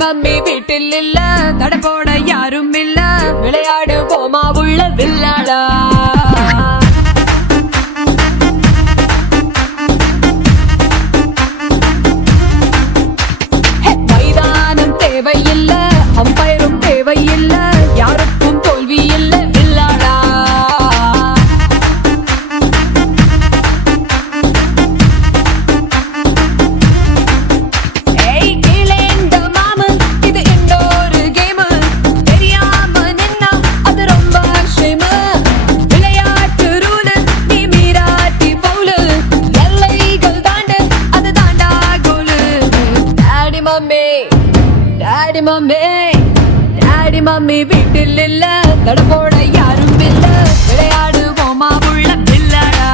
Mummy வீட்டில் இல்ல, தட போட யாரும் இல்ல, விளையாடு போமா உள்ள வில்லாடா. மைதானம் தேவையில்ல, அம்பயரும் தேவையில்ல, யாருக்கும் தோல்வி இல்ல வில்லாடா. டாடி மம்மி வீட்டில் இல்ல, தட போட யாரும் இல்ல, விளையாடு போமா உள்ள வில்லாடா.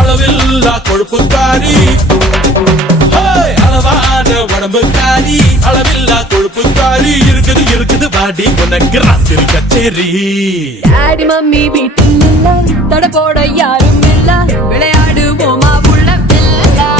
அளவில்லா கொழுப்புக்காரி, அளவான உடம்புக்காரி, அளவில்லா கொழுப்புக்காரி, இருக்குது இருக்குது பாடி உனக்கு ராத்திரி கச்சேரி. டாடி மம்மி வீட்டில் இல்ல, தட போட யாரும் இல்ல, விளையாடு போமா உள்ள வில்லா.